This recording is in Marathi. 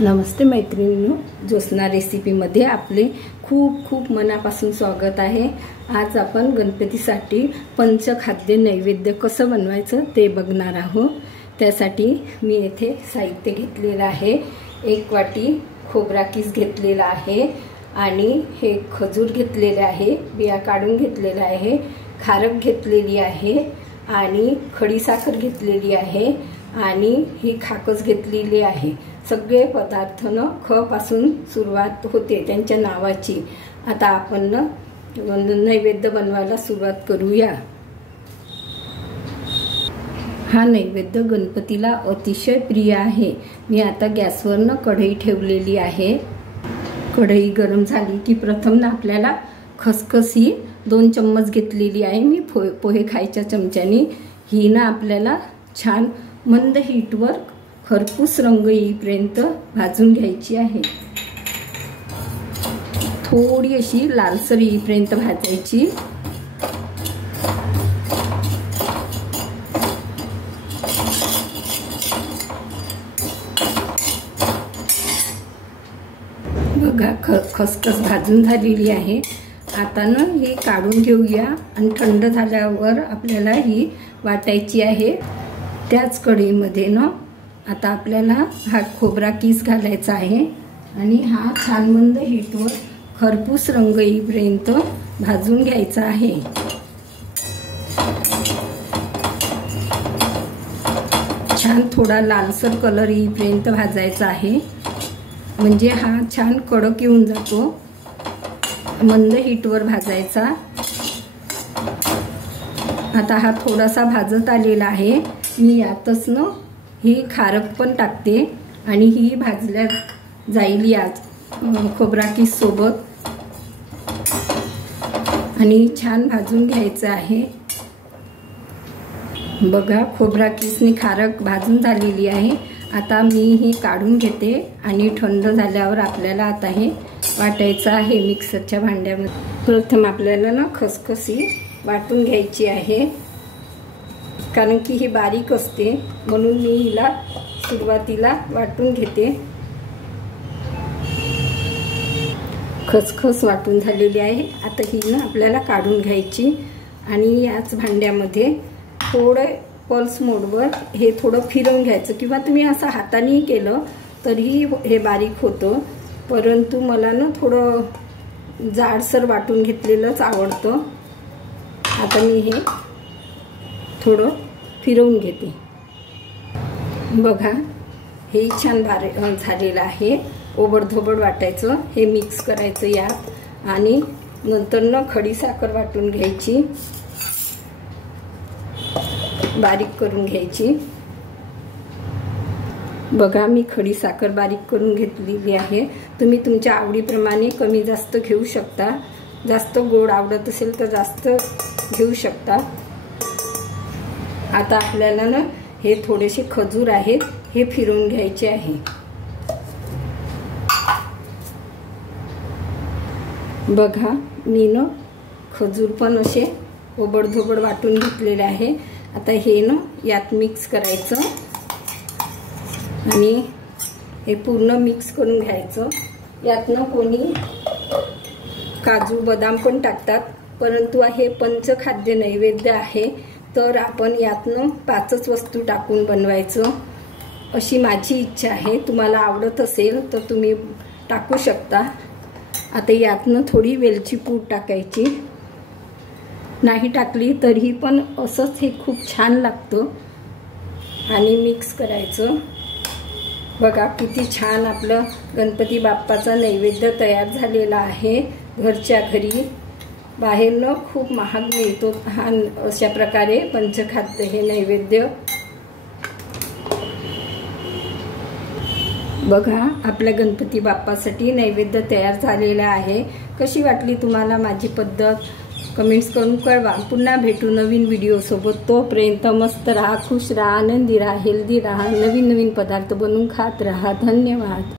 नमस्ते मैत्रिणींनो, ज्योत्स्ना रेसिपीमध्ये आपले खूप खूप मनापासून स्वागत आहे। आज आपण गणपतीसाठी पंचखाद्य नैवेद्य कसं बनवायचं ते बघणार आहोत। त्यासाठी मी येथे साहित्य घेतलेलं आहे। 1 वाटी खोबरा किस घेतलेला आहे आणि हे खजूर घेतलेले आहे, बिया काढून घेतलेला आहे, खारक घेतलेली आहे आणि खडी साखर घेतलेली आहे आणि ही खाकस घेतलेली आहे। सगळे पदार्थ ख पासून सुरुवात होते त्यांच्या नावाची। आता आपण नैवेद्य बनवायला सुरुवात करूया। हा नैवेद्य गणपतीला अतिशय प्रिय आहे। मी आता गॅसवर कढई ठेवलेली आहे। कढई गरम झाली की प्रथम आपल्याला खसखस ही 2 चम्मच घेतलेली आहे मी पोहे खायच्या चमच्यानी। ही आपल्याला छान मंद हीटवर खरपूस रंग येईपर्यंत भाजून घ्यायची आहे। थोडी अशी लालसर येईपर्यंत भाजायची। बघा खसखस भाजून झालेली आहे। आता ही काढून घेऊया आणि थंड झाल्यावर आपल्याला ही वाटायची आहे। त्याच कढईमध्ये आता आपल्याला हा खोबरा किस घालायचा आहे आणि हा छान मंद हीटवर खरपूस रंग येईपर्यंत भाजून घ्यायचा आहे। छान थोडा लालसर कलर येईपर्यंत भाजायचा आहे, म्हणजे हा छान कडक येऊन जातो। मंद हीटवर भाजायचा। आता हा थोडासा भाजत आलेला आहे। मी यातच ही खारक पण टाकते आणि ही भाजल्या जाईल आज खोबरा किस सोबत आणि छान भाजून घ्यायचं आहे। बघा खोबरा किसनी खारक भाजून झालेली आहे। आता मी ही काढून घेते आणि थंड झाल्यावर आपल्याला आता हे वाटायचं आहे मिक्सरच्या भांड्यामध्ये। प्रथम आपल्याला खसखसी वाटून घ्यायची आहे, कारण की ही बारीक असते म्हणून मी हिला सुरुवातीला वाटून घेते। खसखस वाटून झालेली आहे। आता ही आपल्याला काढून घ्यायची आणि याच भांड्यामध्ये थोडं पल्स मोडवर हे थोडं फिरवून घ्यायचं, किंवा तुम्ही असं हाताने केलं तरी हे बारीक होतं, परंतु मला थोडं जाडसर वाटून घेतलेलंच आवडतं। आता मी हे थोडं फिरवून घेते। बघा हे छान झालेलं आहे। ओबडधोबड वाटायचं, हे मिक्स करायचं यात आणि नंतर खडी साखर वाटून घ्यायची, बारीक करून घ्यायची। बघा मी खडी साखर बारीक करून घेतलेली आहे। तुम्ही तुमच्या आवडीप्रमाणे कमी जास्त घेऊ शकता। जास्त गोड आवडत असेल तर जास्त घेऊ शकता। आता आपल्याला हे थोडेसे खजूर आहेत हे फिरवून घ्यायचे आहे। बघा मी खजूर पण असे ओबडधोबड वाटून घेतलेले आहे। आता हे यात मिक्स करायचं आणि हे पूर्ण मिक्स करून घ्यायचं। यात कोणी काजू बदाम पण टाकतात, परंतु हे पंचखाद्य नैवेद्य आहे तर आपण यातनं 5च वस्तू टाकून बनवायचं अशी माझी इच्छा आहे। तुम्हाला आवडत असेल तर तुम्ही टाकू शकता। आता यातनं थोडी वेलची पूड टाकायची, नाही टाकली तरी पण असंच हे खूप छान लागतं आणि मिक्स करायचं। बघा किती छान आपलं गणपती बाप्पाचा नैवेद्य तयार झालेला आहे घरच्या घरी। बाहेरनं खूप महाग मिळतो हा अशा प्रकारे पंचखाद्य हे नैवेद्य। बघा आपल्या गणपती बाप्पासाठी नैवेद्य तयार झालेला आहे। कशी वाटली तुम्हाला माझी पद्धत कमेंट्स करून कळवा। पुन्हा भेटू नवीन व्हिडिओ सोबत। तोपर्यंत मस्त राहा, खुश राहा, आनंदी राहा, हेल्दी राहा, नवीन नवीन पदार्थ बनवून खात राहा। धन्यवाद।